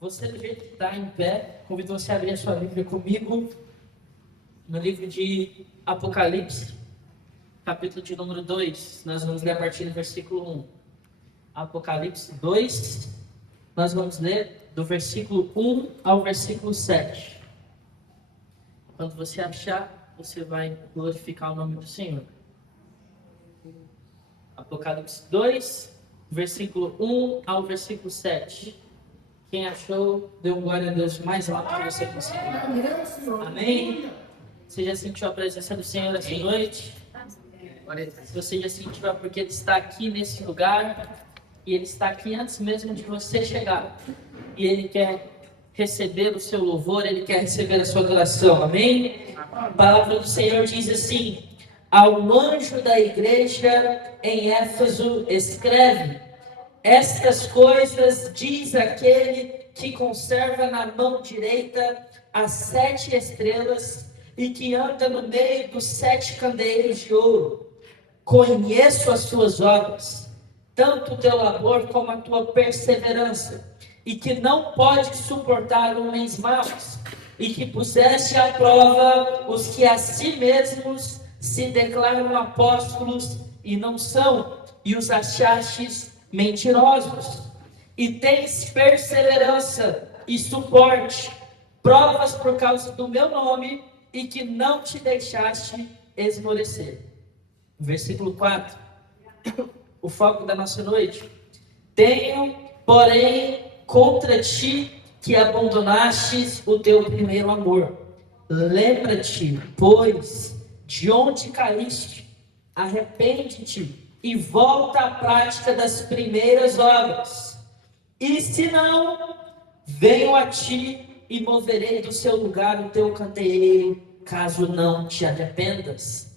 Você, do jeito que está em pé, convido você a abrir a sua Bíblia comigo no livro de Apocalipse, capítulo de número 2. Nós vamos ler a partir do versículo 1. Apocalipse 2, nós vamos ler do versículo 1 ao versículo 7. Quando você achar, você vai glorificar o nome do Senhor. Apocalipse 2, versículo 1 ao versículo 7. Quem achou, dê glória a Deus mais alto que você conseguir. Amém? Você já sentiu a presença do Senhor essa noite? Você já sentiu porque Ele está aqui nesse lugar? E Ele está aqui antes mesmo de você chegar. E Ele quer receber o seu louvor, Ele quer receber a sua adoração. Amém? A palavra do Senhor diz assim: ao anjo da igreja em Éfeso escreve: estas coisas diz aquele que conserva na mão direita as 7 estrelas e que anda no meio dos 7 candeeiros de ouro. Conheço as tuas obras, tanto o teu labor como a tua perseverança, e que não podes suportar homens maus, e que puseste à prova os que a si mesmos se declaram apóstolos e não são, e os achastes mentirosos, e tens perseverança e suporte, provas por causa do meu nome, e que não te deixaste esmorecer. Versículo 4, o foco da nossa noite. Tenho, porém, contra ti que abandonastes o teu primeiro amor. Lembra-te, pois, de onde caíste, arrepende-te e volta à prática das primeiras obras. E se não, venho a ti e moverei do seu lugar o teu candeeiro, caso não te arrependas.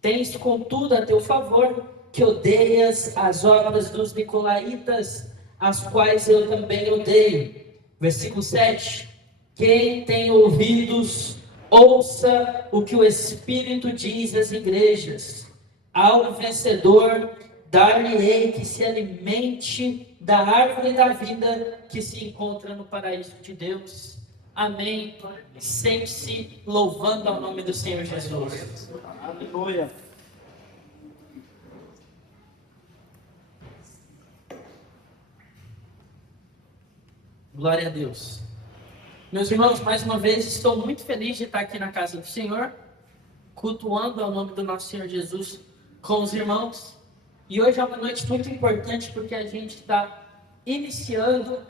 Tens, contudo, a teu favor que odeias as obras dos nicolaítas, as quais eu também odeio. Versículo 7. Quem tem ouvidos, ouça o que o Espírito diz às igrejas. Ao vencedor, dar-lhe-ei que se alimente da árvore da vida que se encontra no paraíso de Deus. Amém. Sente-se louvando ao nome do Senhor Jesus. Aleluia. Glória a Deus. Meus irmãos, mais uma vez estou muito feliz de estar aqui na casa do Senhor, cultuando ao nome do nosso Senhor Jesus com os irmãos. E hoje é uma noite muito importante porque a gente está iniciando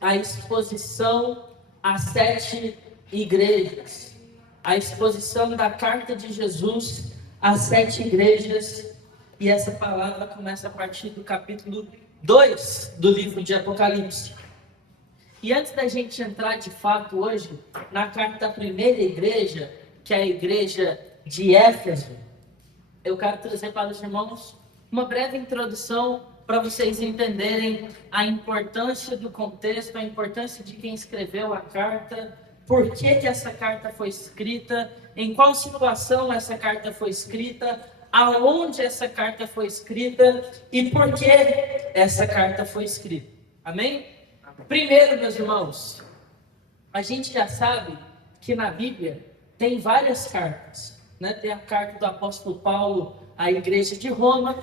a exposição às 7 igrejas. A exposição da carta de Jesus às 7 igrejas. E essa palavra começa a partir do capítulo 2 do livro de Apocalipse. E antes da gente entrar de fato hoje na carta da primeira igreja, que é a igreja de Éfeso, eu quero trazer para os irmãos uma breve introdução para vocês entenderem a importância do contexto, a importância de quem escreveu a carta, por que essa carta foi escrita, em qual situação essa carta foi escrita, aonde essa carta foi escrita e por que essa carta foi escrita. Amém? Primeiro, meus irmãos, a gente já sabe que na Bíblia tem várias cartas, né? Tem a carta do apóstolo Paulo à igreja de Roma,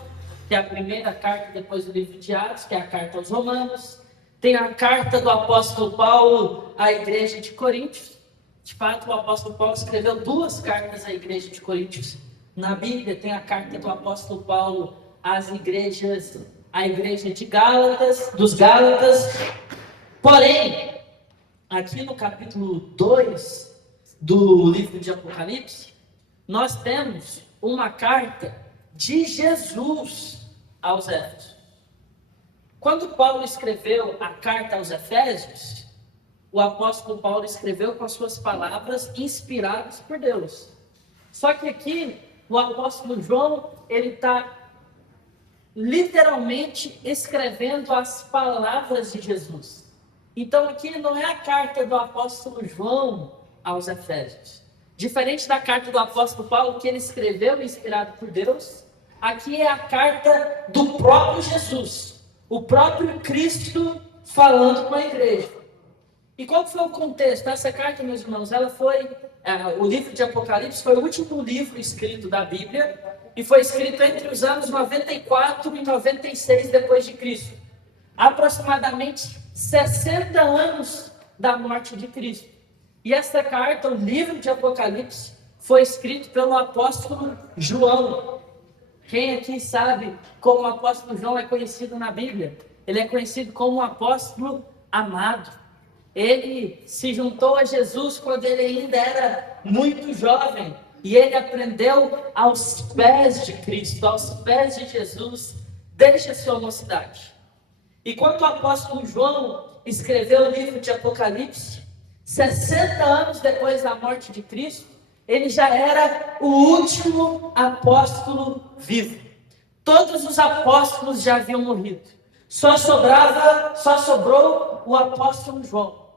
que é a primeira carta depois do livro de Atos, que é a carta aos Romanos. Tem a carta do apóstolo Paulo à igreja de Coríntios. De fato, o apóstolo Paulo escreveu 2 cartas à igreja de Coríntios. Na Bíblia tem a carta do apóstolo Paulo às igrejas, à igreja de Gálatas, dos Gálatas. Porém, aqui no capítulo 2 do livro de Apocalipse, nós temos uma carta de Jesus aos Éfesos. Quando Paulo escreveu a carta aos Efésios, o apóstolo Paulo escreveu com as suas palavras inspiradas por Deus. Só que aqui, o apóstolo João, ele está literalmente escrevendo as palavras de Jesus. Então aqui não é a carta do apóstolo João aos Efésios. Diferente da carta do apóstolo Paulo, que ele escreveu inspirado por Deus, aqui é a carta do próprio Jesus, o próprio Cristo falando com a igreja. E qual foi o contexto? Essa carta, meus irmãos, o livro de Apocalipse foi o último livro escrito da Bíblia e foi escrito entre os anos 94 e 96 depois de Cristo. Aproximadamente 60 anos da morte de Cristo. E essa carta, o livro de Apocalipse, foi escrito pelo apóstolo João. Quem aqui sabe como o apóstolo João é conhecido na Bíblia? Ele é conhecido como o apóstolo amado. Ele se juntou a Jesus quando ele ainda era muito jovem. E ele aprendeu aos pés de Cristo, aos pés de Jesus, desde a sua mocidade. E quando o apóstolo João escreveu o livro de Apocalipse, 60 anos depois da morte de Cristo, ele já era o último apóstolo vivo. Todos os apóstolos já haviam morrido. Só sobrou o apóstolo João.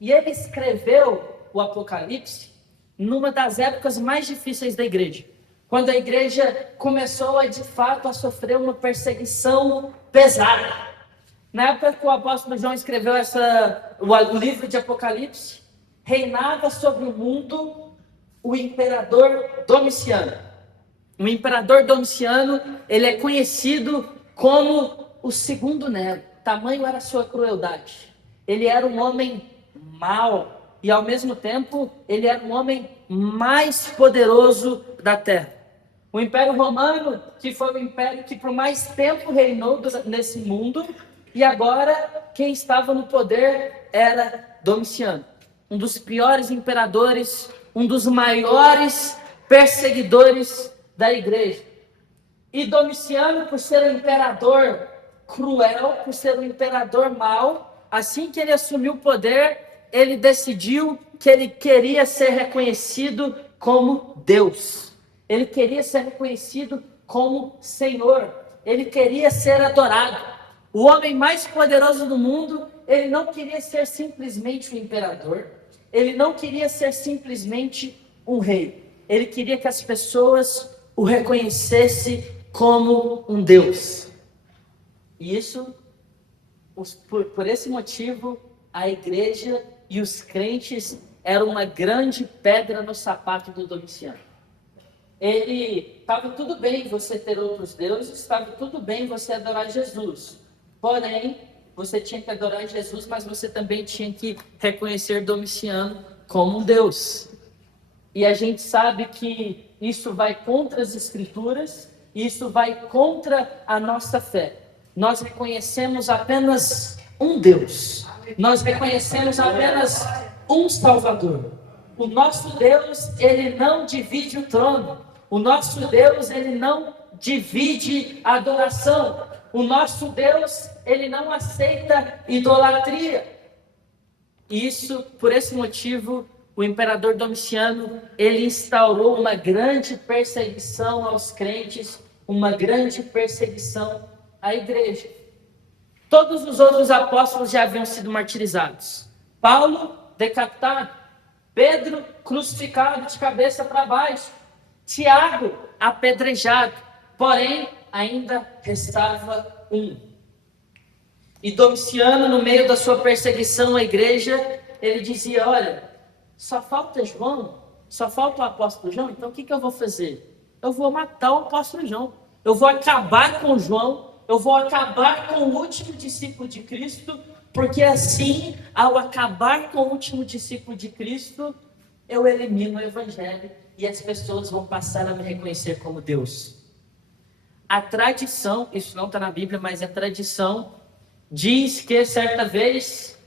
E ele escreveu o Apocalipse numa das épocas mais difíceis da igreja. Quando a igreja começou de fato a sofrer uma perseguição pesada. Na época que o apóstolo João escreveu o livro de Apocalipse, reinava sobre o mundo o imperador Domiciano. O imperador Domiciano, ele é conhecido como o segundo Nero. Tamanho era a sua crueldade. Ele era um homem mau e ao mesmo tempo ele era o homem mais poderoso da terra. O Império Romano, que foi o império que por mais tempo reinou nesse mundo, e agora quem estava no poder era Domiciano, um dos piores imperadores, um dos maiores perseguidores da igreja. E Domiciano, por ser um imperador cruel, por ser um imperador mau, assim que ele assumiu o poder, ele decidiu que ele queria ser reconhecido como Deus. Ele queria ser reconhecido como Senhor. Ele queria ser adorado. O homem mais poderoso do mundo, ele não queria ser simplesmente um imperador. Ele não queria ser simplesmente um rei. Ele queria que as pessoas o reconhecessem como um Deus. E isso, por esse motivo, a igreja e os crentes eram uma grande pedra no sapato do Domiciano. Estava tudo bem você ter outros deuses, estava tudo bem você adorar Jesus. Porém, você tinha que adorar Jesus, mas você também tinha que reconhecer Domiciano como um Deus. E a gente sabe que isso vai contra as Escrituras, isso vai contra a nossa fé. Nós reconhecemos apenas um Deus. Nós reconhecemos apenas um Salvador. O nosso Deus, ele não divide o trono. O nosso Deus, ele não divide a adoração. O nosso Deus, ele não aceita idolatria. E por esse motivo, o imperador Domiciano, ele instaurou uma grande perseguição aos crentes, uma grande perseguição à igreja. Todos os outros apóstolos já haviam sido martirizados. Paulo, decapitado. Pedro, crucificado de cabeça para baixo. Tiago, apedrejado. Porém, ainda restava um. E Domiciano, no meio da sua perseguição à igreja, ele dizia: olha, só falta João, só falta o apóstolo João, então o que eu vou fazer? Eu vou matar o apóstolo João. Eu vou acabar com João. Eu vou acabar com o último discípulo de Cristo, porque assim, ao acabar com o último discípulo de Cristo, eu elimino o evangelho e as pessoas vão passar a me reconhecer como Deus. A tradição, isso não está na Bíblia, mas a tradição diz que certa vez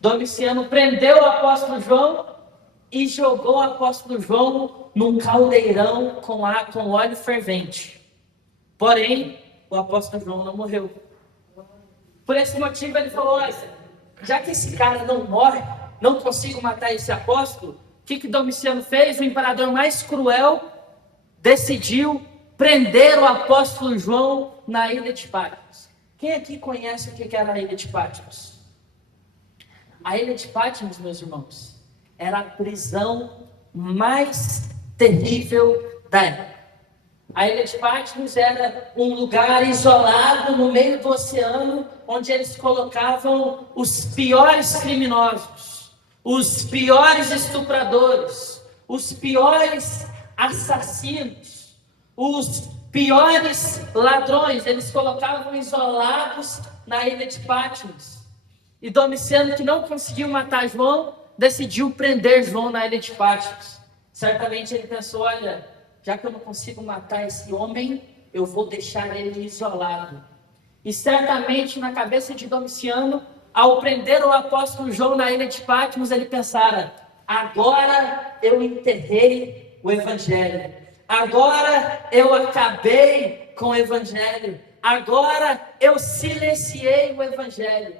Domiciano prendeu o apóstolo João e jogou o apóstolo João num caldeirão com óleo fervente. Porém, o apóstolo João não morreu. Por esse motivo ele falou: olha, já que esse cara não morre, não consigo matar esse apóstolo, o que Domiciano fez? O imperador mais cruel decidiu prender o apóstolo João na ilha de Patmos. Quem aqui conhece o que era a ilha de Patmos? A ilha de Patmos, meus irmãos, era a prisão mais terrível da época. A ilha de Patmos era um lugar isolado no meio do oceano, onde eles colocavam os piores criminosos. os piores estupradores, os piores assassinos, os piores ladrões, eles colocavam isolados na ilha de Patmos. E Domiciano, que não conseguiu matar João, decidiu prender João na ilha de Patmos. Certamente ele pensou, olha, já que eu não consigo matar esse homem, eu vou deixar ele isolado. E certamente na cabeça de Domiciano, ao prender o apóstolo João na ilha de Patmos, ele pensara, agora eu enterrei o evangelho. Agora eu acabei com o evangelho. Agora eu silenciei o evangelho.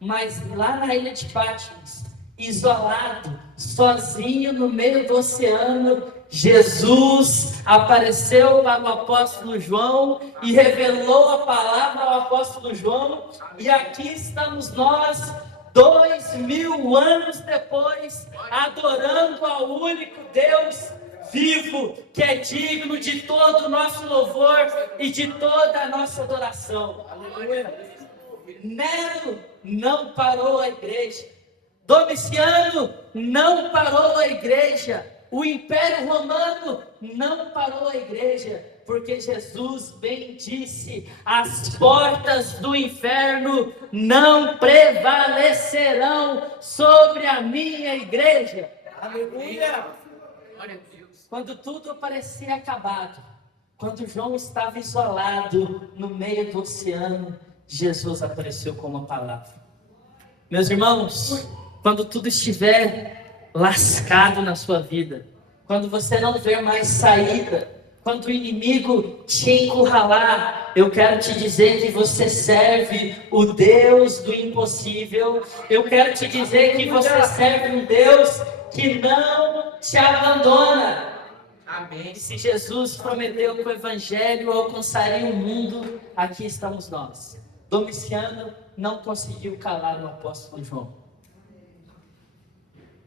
Mas lá na ilha de Patmos, isolado, sozinho no meio do oceano, Jesus apareceu para o apóstolo João e revelou a palavra ao apóstolo João. E aqui estamos nós, 2000 anos depois, adorando ao único Deus vivo, que é digno de todo o nosso louvor e de toda a nossa adoração. Aleluia. Nero não parou a igreja. Domiciano não parou a igreja. O Império Romano não parou a igreja, porque Jesus bem disse, as portas do inferno não prevalecerão sobre a minha igreja. Aleluia! Quando tudo parecia acabado, quando João estava isolado no meio do oceano, Jesus apareceu com uma palavra. Meus irmãos, quando tudo estiver lascado na sua vida, quando você não ver mais saída, quando o inimigo te encurralar, eu quero te dizer que você serve o Deus do impossível. Eu quero te dizer que você serve um Deus que não te abandona. Amém. E se Jesus prometeu que o evangelho alcançaria o mundo, aqui estamos nós. Domiciano não conseguiu calar o apóstolo João.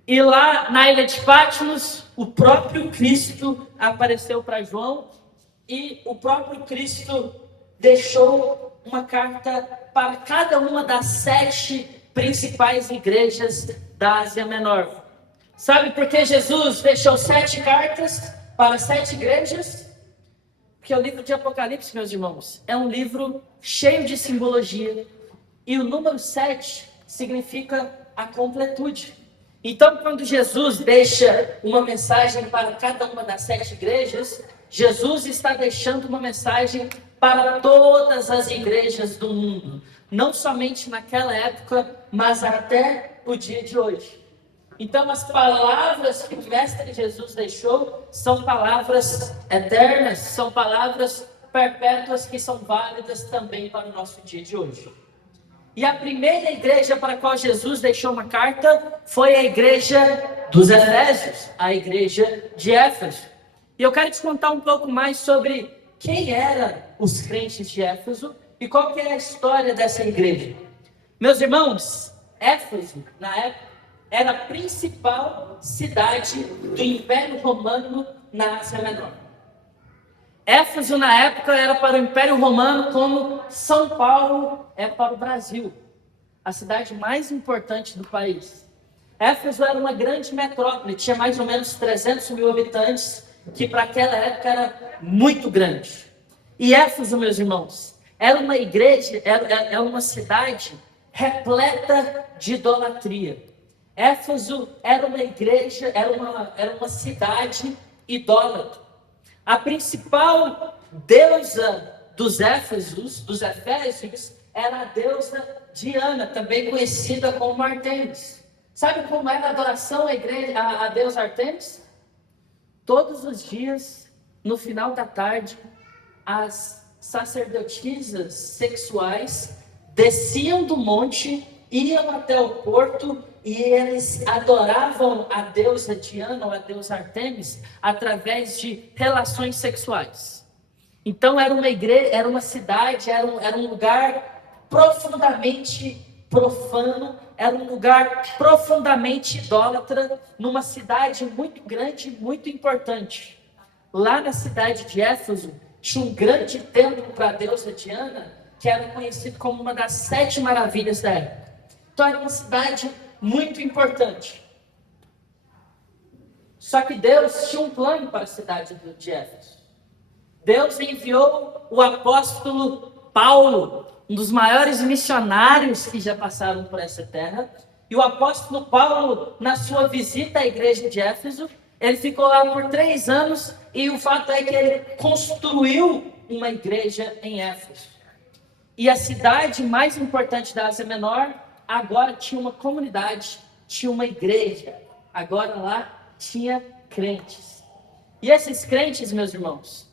E lá na ilha de Patmos, o próprio Cristo apareceu para João e o próprio Cristo deixou uma carta para cada uma das 7 principais igrejas da Ásia Menor. Sabe por que Jesus deixou 7 cartas para 7 igrejas? Porque o livro de Apocalipse, meus irmãos, é um livro cheio de simbologia. E o número 7 significa a completude. Então, quando Jesus deixa uma mensagem para cada uma das 7 igrejas, Jesus está deixando uma mensagem para todas as igrejas do mundo. Não somente naquela época, mas até o dia de hoje. Então, as palavras que o Mestre Jesus deixou são palavras eternas, são palavras perpétuas que são válidas também para o nosso dia de hoje. E a primeira igreja para a qual Jesus deixou uma carta foi a igreja dos Efésios, a igreja de Éfeso. E eu quero te contar um pouco mais sobre quem eram os crentes de Éfeso e qual que é a história dessa igreja. Meus irmãos, Éfeso, na época, era a principal cidade do Império Romano na Ásia Menor. Éfeso, na época, era para o Império Romano como São Paulo é para o Brasil, a cidade mais importante do país. Éfeso era uma grande metrópole, tinha mais ou menos 300 mil habitantes, que para aquela época era muito grande. E Éfeso, meus irmãos, era uma igreja, era uma cidade repleta de idolatria. Éfeso era uma igreja, era uma cidade idólatra. A principal deusa dos Éfesos, era a deusa Diana, também conhecida como Artemis. Sabe como era a adoração à deusa Artemis? Todos os dias, no final da tarde, as sacerdotisas sexuais desciam do monte, iam até o porto e eles adoravam a deusa Diana ou a deusa Artemis através de relações sexuais. Então era uma igreja, era uma cidade, era um lugar profundamente profano, era um lugar profundamente idólatra, numa cidade muito grande, muito importante. Lá na cidade de Éfeso tinha um grande templo para a deusa Diana, que era conhecido como uma das 7 maravilhas da época. Então era uma cidade muito importante. Só que Deus tinha um plano para a cidade de Éfeso. Deus enviou o apóstolo Paulo, um dos maiores missionários que já passaram por essa terra. E o apóstolo Paulo, na sua visita à igreja de Éfeso, ele ficou lá por 3 anos e o fato é que ele construiu uma igreja em Éfeso. E a cidade mais importante da Ásia Menor agora tinha uma comunidade, tinha uma igreja. Agora lá tinha crentes. E esses crentes, meus irmãos,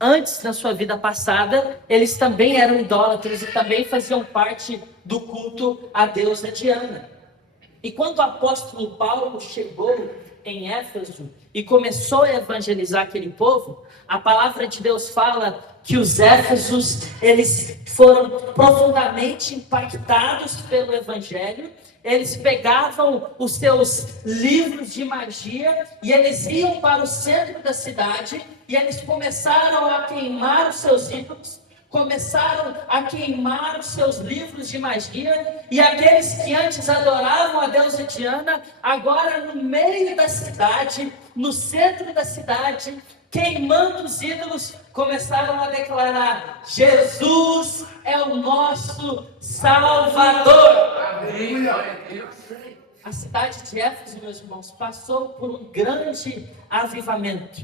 antes da sua vida passada, eles também eram idólatras e também faziam parte do culto à deusa Diana. E quando o apóstolo Paulo chegou em Éfeso e começou a evangelizar aquele povo, a palavra de Deus fala que os éfesos, eles foram profundamente impactados pelo evangelho. Eles pegavam os seus livros de magia e eles iam para o centro da cidade e eles começaram a queimar os seus ídolos, começaram a queimar os seus livros de magia, e aqueles que antes adoravam a deusa Diana, agora no meio da cidade, no centro da cidade, queimando os ídolos, começaram a declarar: Jesus é o nosso Salvador. A cidade de Éfeso, meus irmãos, passou por um grande avivamento.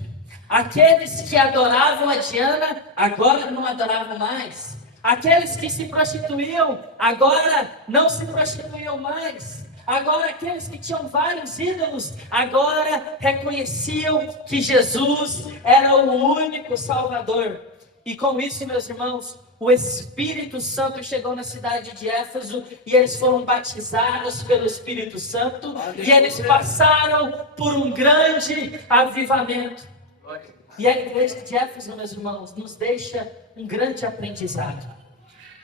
Aqueles que adoravam a Diana, agora não adoravam mais. Aqueles que se prostituíam, agora não se prostituíam mais. Agora aqueles que tinham vários ídolos, agora reconheciam que Jesus era o único Salvador. E com isso, meus irmãos, o Espírito Santo chegou na cidade de Éfeso e eles foram batizados pelo Espírito Santo. E eles passaram por um grande avivamento. E a igreja de Éfeso, meus irmãos, nos deixa um grande aprendizado.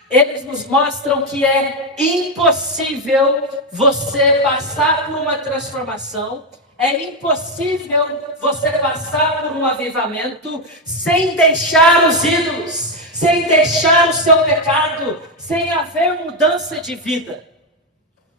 Eles nos mostram que é impossível você passar por uma transformação, é impossível você passar por um avivamento sem deixar os ídolos, sem deixar o seu pecado, sem haver mudança de vida.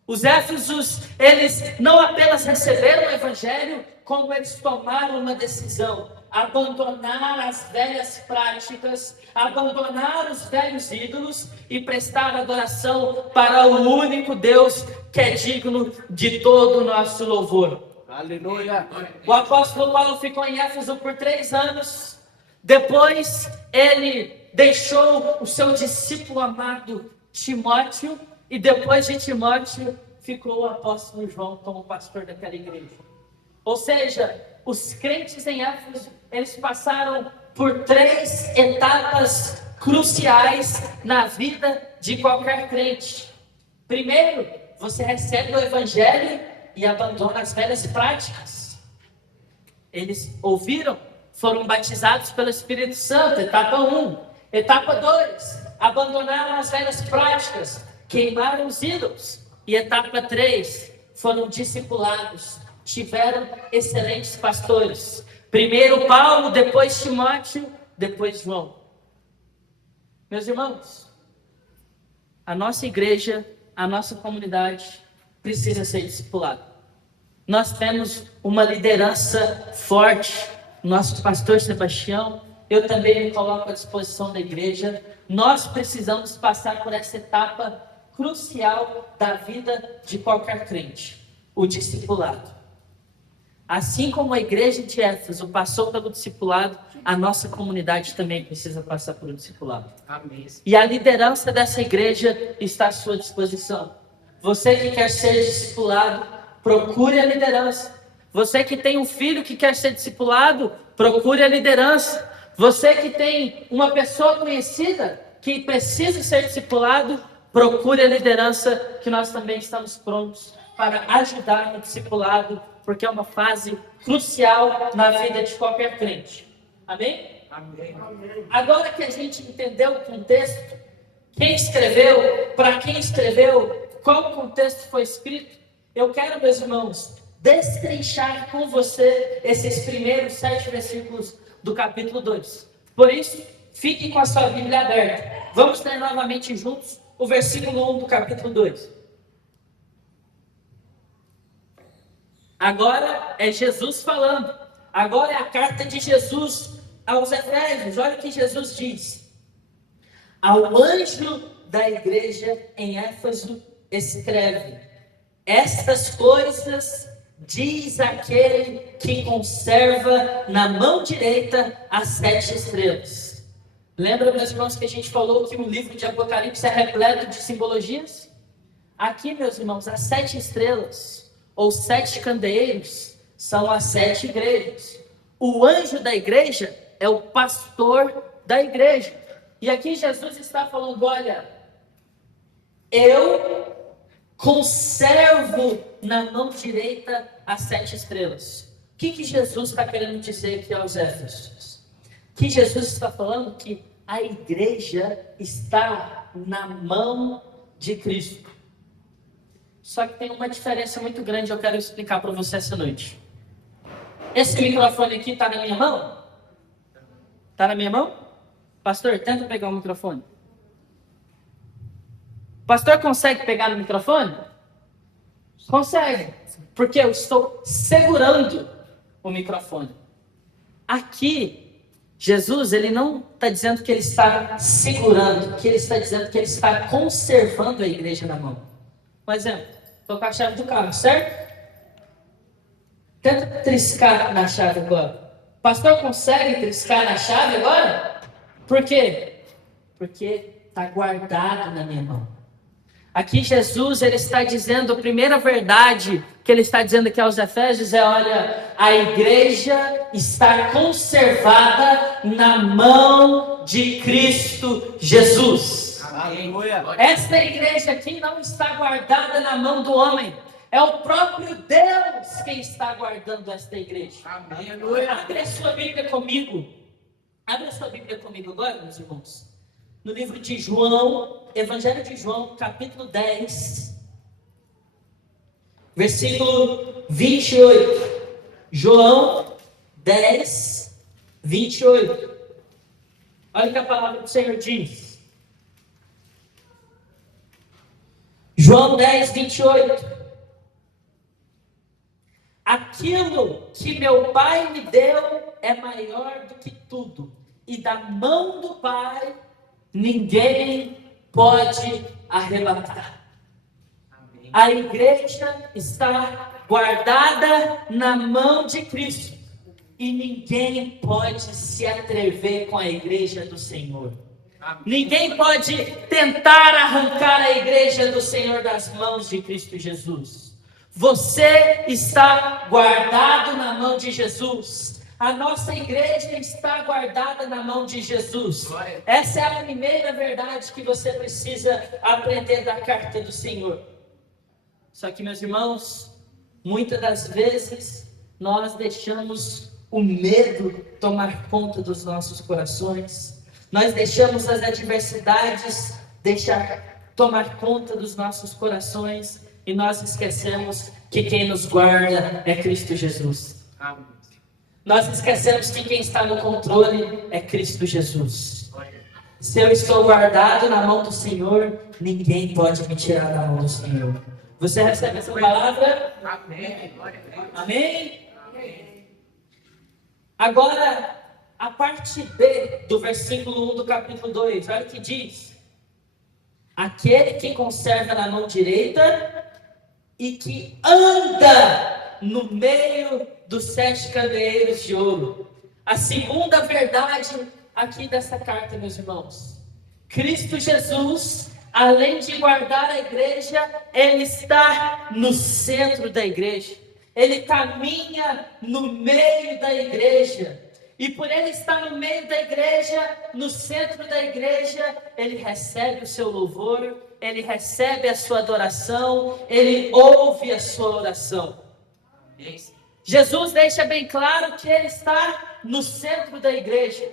Os éfesos, eles não apenas receberam o evangelho, como eles tomaram uma decisão: abandonar as velhas práticas, abandonar os velhos ídolos e prestar adoração para o único Deus que é digno de todo o nosso louvor. Aleluia! O apóstolo Paulo ficou em Éfeso por 3 anos. Depois ele deixou o seu discípulo amado Timóteo, e depois de Timóteo ficou o apóstolo João como pastor daquela igreja. Ou seja, os crentes em Éfeso, eles passaram por 3 etapas cruciais na vida de qualquer crente. Primeiro, você recebe o evangelho e abandona as velhas práticas. Eles ouviram, foram batizados pelo Espírito Santo, etapa 1. Etapa 2, abandonaram as velhas práticas, queimaram os ídolos. E etapa 3, foram discipulados, tiveram excelentes pastores. Primeiro Paulo, depois Timóteo, depois João. Meus irmãos, a nossa igreja, a nossa comunidade precisa ser discipulada. Nós temos uma liderança forte, nosso pastor Sebastião, eu também me coloco à disposição da igreja. Nós precisamos passar por essa etapa crucial da vida de qualquer crente, o discipulado. Assim como a igreja de Éfeso passou pelo discipulado, a nossa comunidade também precisa passar por um discipulado. Amém. E a liderança dessa igreja está à sua disposição. Você que quer ser discipulado, procure a liderança. Você que tem um filho que quer ser discipulado, procure a liderança. Você que tem uma pessoa conhecida que precisa ser discipulado, procure a liderança, que nós também estamos prontos para ajudar no discipulado, porque é uma fase crucial na vida de qualquer crente. Amém? Amém. Agora que a gente entendeu o contexto, quem escreveu, para quem escreveu, qual contexto foi escrito, eu quero, meus irmãos, destrinchar com você esses primeiros 7 versículos do capítulo 2. Por isso, fique com a sua Bíblia aberta. Vamos ler novamente juntos o versículo 1 do capítulo 2. Agora é Jesus falando. Agora é a carta de Jesus aos Efésios. Olha o que Jesus diz. Ao anjo da igreja em Éfeso escreve: estas coisas diz aquele que conserva na mão direita as 7 estrelas. Lembra, meus irmãos, que a gente falou que o livro de Apocalipse é repleto de simbologias? Aqui, meus irmãos, as 7 estrelas, ou 7 candeeiros, são as 7 igrejas. O anjo da igreja é o pastor da igreja. E aqui Jesus está falando: olha, eu conservo na mão direita as 7 estrelas. O que Jesus está querendo dizer aqui aos Éfesos? Que Jesus está falando que a igreja está na mão de Cristo. Só que tem uma diferença muito grande, eu quero explicar para você essa noite. Esse microfone aqui está na minha mão? Está na minha mão? Pastor, tenta pegar o microfone. Pastor, consegue pegar no microfone? Consegue, porque eu estou segurando o microfone. Aqui, Jesus, ele não está dizendo que ele está segurando, que ele está dizendo que ele está conservando a igreja na mão. Por exemplo, estou com a chave do carro, certo? Tenta triscar na chave agora. Pastor, consegue triscar na chave agora? Por quê? Porque está guardado na minha mão. Aqui Jesus, ele está dizendo, a primeira verdade que ele está dizendo aqui aos Efésios é: olha, a igreja está conservada na mão de Cristo Jesus. Aleluia. Esta igreja aqui não está guardada na mão do homem. É o próprio Deus quem está guardando esta igreja. Amém. Abre a sua Bíblia comigo. Abre a sua Bíblia comigo agora, meus irmãos. No livro de João, Evangelho de João, capítulo 10, versículo 28. João 10, 28. Olha o que a palavra do Senhor diz. João 10, 28. Aquilo que meu Pai me deu é maior do que tudo, e da mão do Pai ninguém pode arrebatar. Amém. A igreja está guardada na mão de Cristo, e ninguém pode se atrever com a igreja do Senhor. Amém. Ninguém pode tentar arrancar a igreja do Senhor das mãos de Cristo Jesus. Você está guardado na mão de Jesus. A nossa igreja está guardada na mão de Jesus. Essa é a primeira verdade que você precisa aprender da carta do Senhor. Só que, meus irmãos, muitas das vezes nós deixamos o medo tomar conta dos nossos corações. Nós deixamos as adversidades tomar conta dos nossos corações. E nós esquecemos que quem nos guarda é Cristo Jesus. Amém. Nós esquecemos que quem está no controle é Cristo Jesus. Se eu estou guardado na mão do Senhor, ninguém pode me tirar da mão do Senhor. Você recebe essa palavra? Amém. Amém? Amém. Agora, a parte B do versículo 1 do capítulo 2, olha o que diz. Aquele que conserva na mão direita e que anda no meio dos 7 candeeiros de ouro. A segunda verdade aqui dessa carta, meus irmãos. Cristo Jesus, além de guardar a igreja, ele está no centro da igreja. Ele caminha no meio da igreja. E por ele estar no meio da igreja, no centro da igreja, ele recebe o seu louvor, ele recebe a sua adoração, ele ouve a sua oração. Jesus deixa bem claro que ele está no centro da igreja.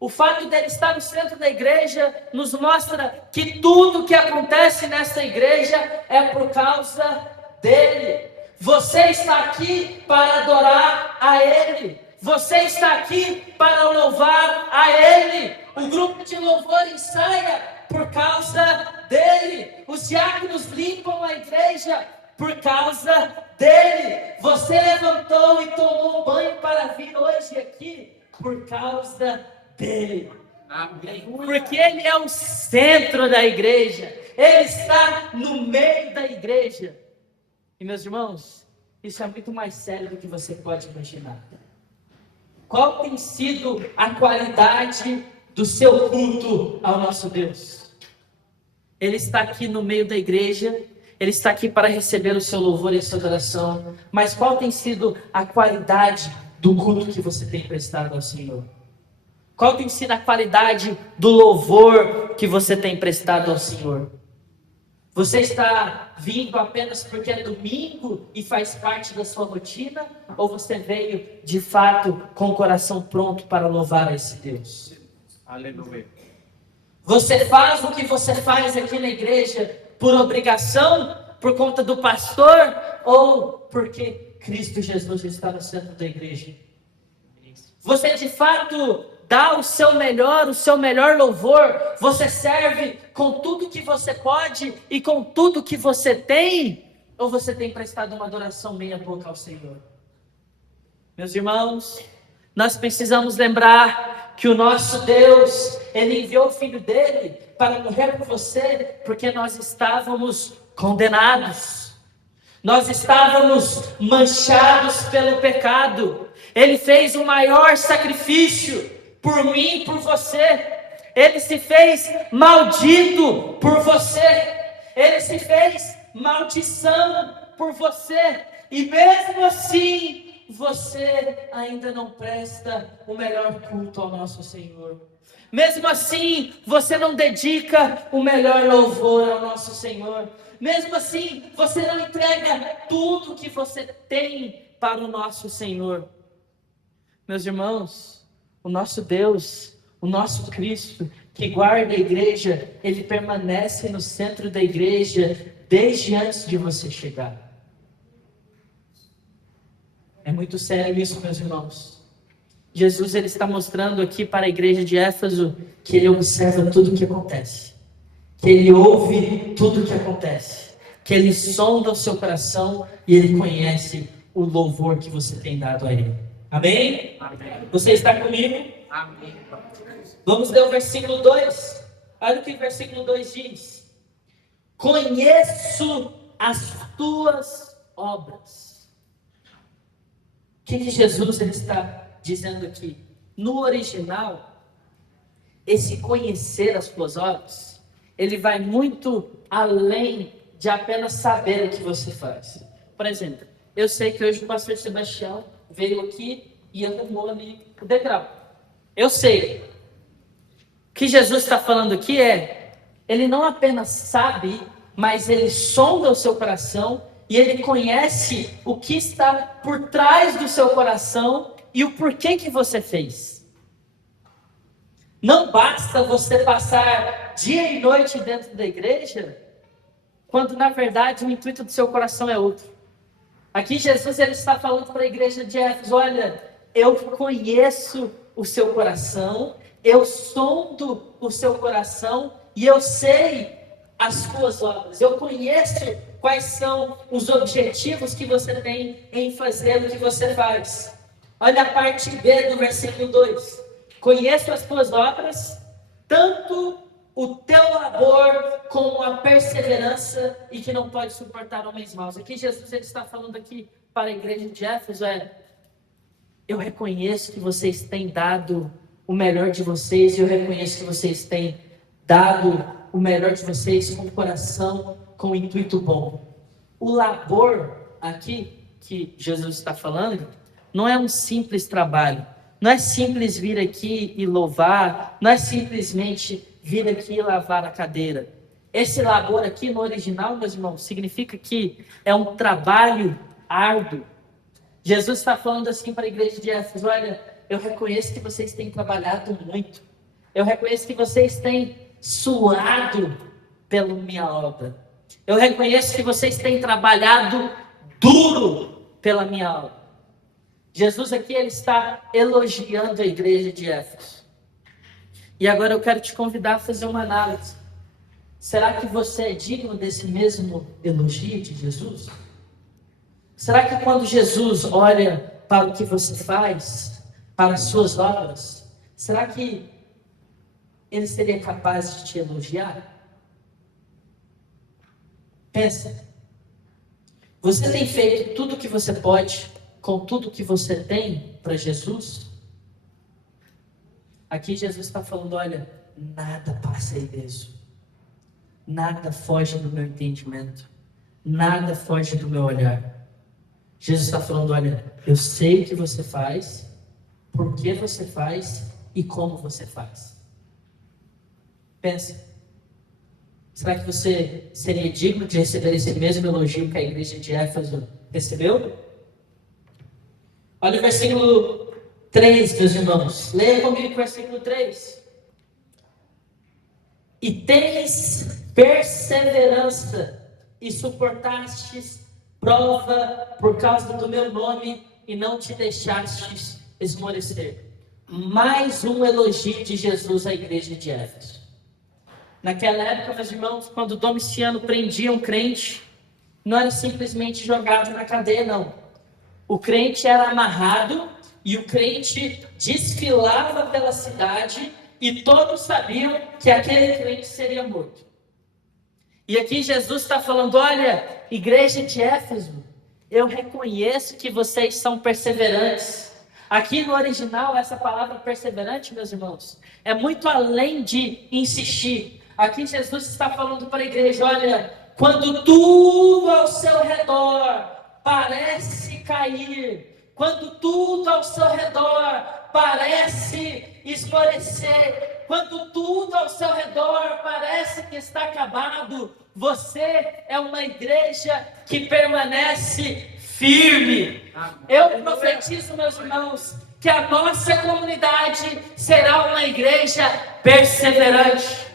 O fato dele estar no centro da igreja nos mostra que tudo que acontece nessa igreja é por causa dele. Você está aqui para adorar a ele. Você está aqui para louvar a ele. O grupo de louvor ensaia por causa dele. Os diáconos limpam a igreja por causa dele. Você levantou e tomou banho para vir hoje aqui por causa dele. Amém. Porque ele é o centro da igreja. Ele está no meio da igreja. E meus irmãos, isso é muito mais sério do que você pode imaginar. Qual tem sido a qualidade do seu culto ao nosso Deus? Ele está aqui no meio da igreja, ele está aqui para receber o seu louvor e a sua adoração. Mas qual tem sido a qualidade do culto que você tem prestado ao Senhor? Qual tem sido a qualidade do louvor que você tem prestado ao Senhor? Você está vindo apenas porque é domingo e faz parte da sua rotina? Ou você veio, de fato, com o coração pronto para louvar a esse Deus? Aleluia. Você faz o que você faz aqui na igreja por obrigação, por conta do pastor, ou porque Cristo Jesus está no centro da igreja? Você, de fato, dá o seu melhor louvor? Você serve com tudo que você pode e com tudo que você tem? Ou você tem prestado uma adoração meia boca ao Senhor? Meus irmãos, nós precisamos lembrar que o nosso Deus, Ele enviou o Filho dele para morrer por você, porque nós estávamos condenados. Nós estávamos manchados pelo pecado. Ele fez o maior sacrifício por mim e por você. Ele se fez maldito por você. Ele se fez maldição por você. E mesmo assim, você ainda não presta o melhor culto ao nosso Senhor. Mesmo assim, você não dedica o melhor louvor ao nosso Senhor. Mesmo assim, você não entrega tudo que você tem para o nosso Senhor. Meus irmãos, o nosso Deus, o nosso Cristo, que guarda a igreja, Ele permanece no centro da igreja desde antes de você chegar. É muito sério isso, meus irmãos. Jesus, Ele está mostrando aqui para a igreja de Éfeso que Ele observa tudo o que acontece, que Ele ouve tudo o que acontece, que Ele sonda o seu coração e Ele conhece o louvor que você tem dado a Ele. Amém? Amém. Você está comigo? Amém. Vamos ler o versículo 2. Olha o que o versículo 2 diz. Conheço as tuas obras. O que Jesus ele está dizendo aqui? No original, esse conhecer as tuas obras, ele vai muito além de apenas saber o que você faz. Por exemplo, eu sei que hoje o pastor Sebastião veio aqui e arrumou ali o degrau. Eu sei. O que Jesus está falando aqui é, ele não apenas sabe, mas ele sonda o seu coração e ele conhece o que está por trás do seu coração e o porquê que você fez. Não basta você passar dia e noite dentro da igreja, quando na verdade o intuito do seu coração é outro. Aqui Jesus ele está falando para a igreja de Éfeso, olha, eu conheço o seu coração, eu sondo o seu coração e eu sei as suas obras. Eu conheço quais são os objetivos que você tem em fazer o que você faz. Olha a parte B do versículo 2. Conheço as tuas obras, tanto o teu labor como a perseverança e que não pode suportar homens maus. Aqui Jesus ele está falando aqui para a igreja de Éfeso, eu reconheço que vocês têm dado o melhor de vocês, eu reconheço que vocês têm dado o melhor de vocês com o coração, com o intuito bom. O labor aqui, que Jesus está falando, não é um simples trabalho, não é simples vir aqui e louvar, não é simplesmente vir aqui e lavar a cadeira. Esse labor aqui no original, meus irmãos, significa que é um trabalho árduo. Jesus está falando assim para a igreja de Éfeso, olha, eu reconheço que vocês têm trabalhado muito, eu reconheço que vocês têm suado pela minha obra, eu reconheço que vocês têm trabalhado duro pela minha obra. Jesus aqui ele está elogiando a igreja de Éfeso. E agora eu quero te convidar a fazer uma análise. Será que você é digno desse mesmo elogio de Jesus? Será que quando Jesus olha para o que você faz, para as suas obras, será que ele seria capaz de te elogiar? Pensa. Você tem feito tudo o que você pode com tudo o que você tem para Jesus? Aqui Jesus está falando, olha, nada passa ileso. Nada foge do meu entendimento. Nada foge do meu olhar. Jesus está falando, olha, eu sei o que você faz, por que você faz e como você faz. Pensa. Será que você seria digno de receber esse mesmo elogio que a igreja de Éfeso recebeu? Olha o versículo 3, meus irmãos. Leia comigo o versículo 3. E tens perseverança e suportastes prova por causa do meu nome e não te deixastes esmorecer. Mais um elogio de Jesus à igreja de Éfeso. Naquela época, meus irmãos, quando Domiciano prendia um crente, não era simplesmente jogado na cadeia, não. O crente era amarrado e o crente desfilava pela cidade e todos sabiam que aquele crente seria morto. E aqui Jesus está falando, olha, igreja de Éfeso, eu reconheço que vocês são perseverantes. Aqui no original, essa palavra perseverante, meus irmãos, é muito além de insistir. Aqui Jesus está falando para a igreja, olha, quando tudo ao seu redor parece cair, quando tudo ao seu redor parece esmorecer, quando tudo ao seu redor parece que está acabado, você é uma igreja que permanece firme. Eu profetizo, meus irmãos, que a nossa comunidade será uma igreja perseverante.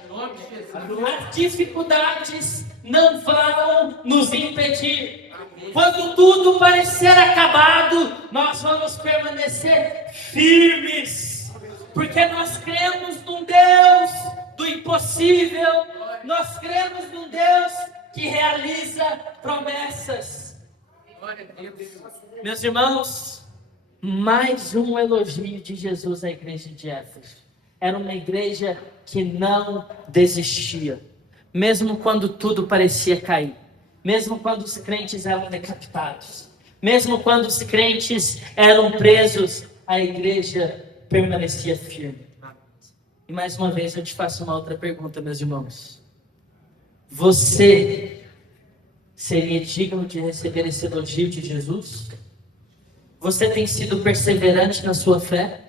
As dificuldades não vão nos impedir. Quando tudo parecer acabado, nós vamos permanecer firmes, porque nós cremos num Deus do impossível, nós cremos num Deus que realiza promessas. Meus irmãos, mais um elogio de Jesus à igreja de Éfeso. Era uma igreja que não desistia, mesmo quando tudo parecia cair, mesmo quando os crentes eram decapitados, mesmo quando os crentes eram presos, a igreja permanecia firme. E mais uma vez eu te faço uma outra pergunta, meus irmãos. Você seria digno de receber esse elogio de Jesus? Você tem sido perseverante na sua fé?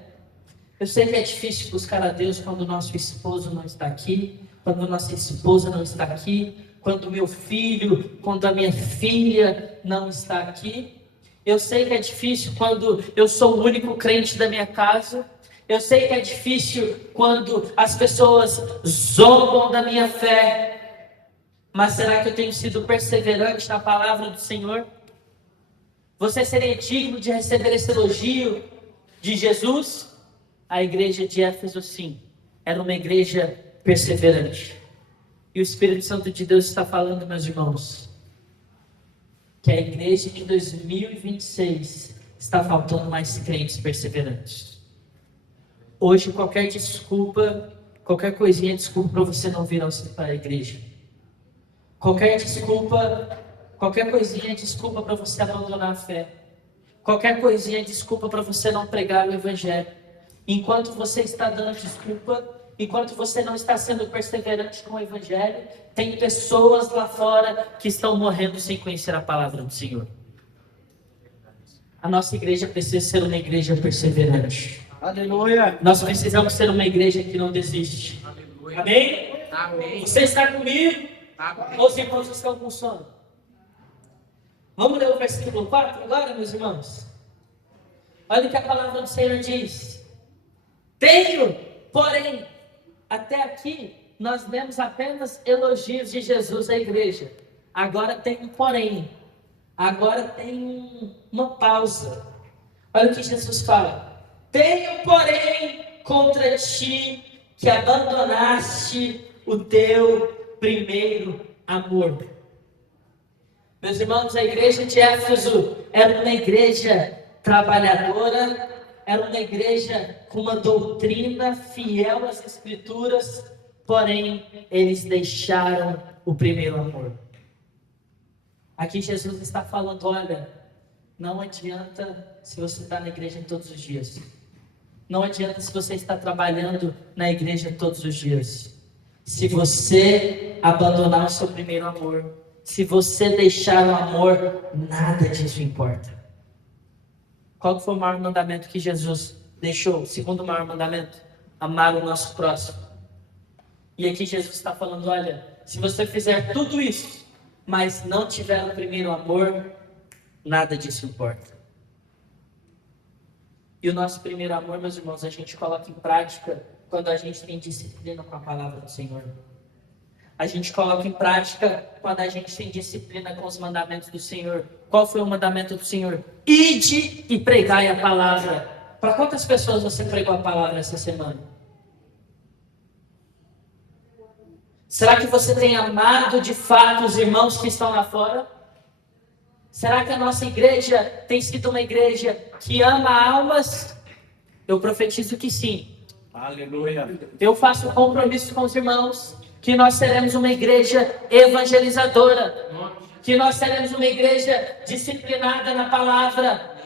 Eu sei que é difícil buscar a Deus quando o nosso esposo não está aqui, quando a nossa esposa não está aqui, quando o meu filho, quando a minha filha não está aqui. Eu sei que é difícil quando eu sou o único crente da minha casa. Eu sei que é difícil quando as pessoas zombam da minha fé. Mas será que eu tenho sido perseverante na palavra do Senhor? Você seria digno de receber esse elogio de Jesus? A igreja de Éfeso, sim, era uma igreja perseverante. E o Espírito Santo de Deus está falando, meus irmãos, que a igreja de 2026 está faltando mais crentes perseverantes. Hoje, qualquer desculpa, qualquer coisinha é desculpa para você não vir para a igreja. Qualquer desculpa, qualquer coisinha é desculpa para você abandonar a fé. Qualquer coisinha é desculpa para você não pregar o Evangelho. Enquanto você está dando desculpa, enquanto você não está sendo perseverante com o Evangelho, tem pessoas lá fora que estão morrendo sem conhecer a palavra do Senhor. A nossa igreja precisa ser uma igreja perseverante. Aleluia. Nós precisamos ser uma igreja que não desiste. Aleluia. Amém? Amém. Você está comigo? Amém. Ou os irmãos estão com sono? Vamos ler o versículo 4 agora, meus irmãos? Olha o que a palavra do Senhor diz. Tenho, porém, até aqui nós demos apenas elogios de Jesus à igreja. Agora tem um porém. Agora tem uma pausa. Olha o que Jesus fala. Tenho, porém, contra ti que abandonaste o teu primeiro amor. Meus irmãos, a igreja de Éfeso era uma igreja trabalhadora, era uma igreja com uma doutrina fiel às Escrituras, porém, eles deixaram o primeiro amor. Aqui Jesus está falando, olha, não adianta se você está na igreja todos os dias. Não adianta se você está trabalhando na igreja todos os dias. Se você abandonar o seu primeiro amor, se você deixar o amor, nada disso importa. Qual foi o maior mandamento que Jesus deixou? O segundo maior mandamento: amar o nosso próximo. E aqui Jesus está falando, olha, se você fizer tudo isso, mas não tiver o primeiro amor, nada disso importa. E o nosso primeiro amor, meus irmãos, a gente coloca em prática quando a gente tem disciplina com a palavra do Senhor. A gente coloca em prática quando a gente tem disciplina com os mandamentos do Senhor. Qual foi o mandamento do Senhor? Ide e pregai a palavra. Para quantas pessoas você pregou a palavra essa semana? Será que você tem amado de fato os irmãos que estão lá fora? Será que a nossa igreja tem sido uma igreja que ama almas? Eu profetizo que sim. Aleluia. Eu faço um compromisso com os irmãos que nós seremos uma igreja evangelizadora, que nós seremos uma igreja disciplinada na palavra,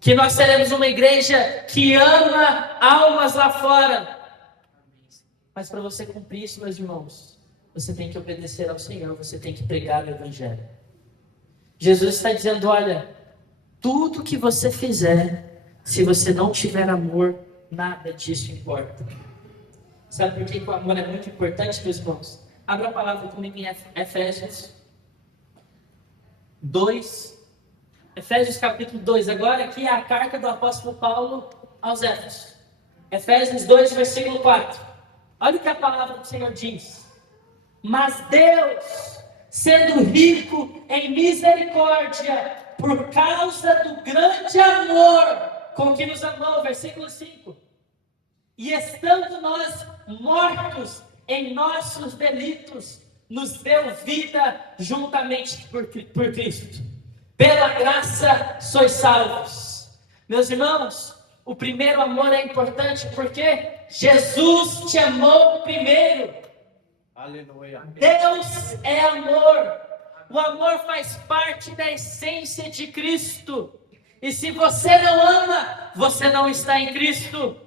que nós seremos uma igreja que ama almas lá fora. Mas para você cumprir isso, meus irmãos, você tem que obedecer ao Senhor, você tem que pregar o evangelho. Jesus está dizendo, olha, tudo que você fizer, se você não tiver amor, nada disso importa. Sabe por que o amor é muito importante, meus irmãos? Abra a palavra comigo em Efésios 2. Efésios capítulo 2. Agora aqui é a carta do apóstolo Paulo aos Éfesos. Efésios 2, versículo 4. Olha o que a palavra do Senhor diz. Mas Deus, sendo rico em misericórdia, por causa do grande amor com que nos amou, versículo 5. E estando nós mortos em nossos delitos, nos deu vida juntamente por Cristo. Pela graça sois salvos. Meus irmãos, o primeiro amor é importante porque Jesus te amou primeiro. Aleluia. Deus é amor. O amor faz parte da essência de Cristo. E se você não ama, você não está em Cristo.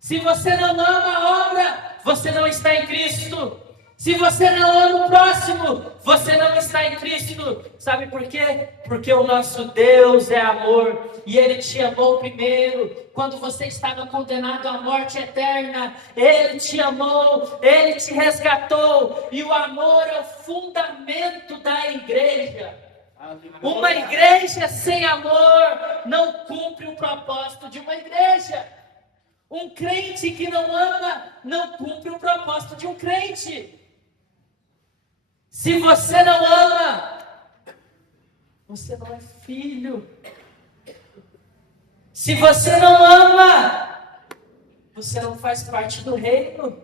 Se você não ama a obra, você não está em Cristo. Se você não ama o próximo, você não está em Cristo. Sabe por quê? Porque o nosso Deus é amor. E Ele te amou primeiro. Quando você estava condenado à morte eterna, Ele te amou, Ele te resgatou. E o amor é o fundamento da igreja. Uma igreja sem amor não cumpre o propósito de uma igreja. Um crente que não ama não cumpre o propósito de um crente. Se você não ama, você não é filho. Se você não ama, você não faz parte do reino.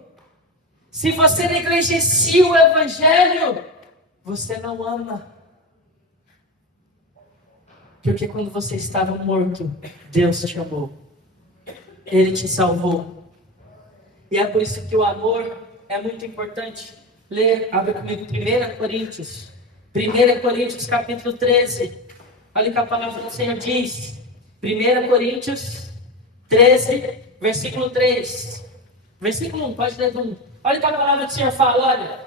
Se você negligencia o evangelho, você não ama. Porque quando você estava morto, Deus te amou. Ele te salvou. E é por isso que o amor é muito importante. Abre comigo 1 Coríntios. 1 Coríntios capítulo 13. Olha o que a palavra do Senhor diz. 1 Coríntios 13, versículo 3. Versículo 1, pode ler 1. Olha o que a palavra do Senhor fala, olha.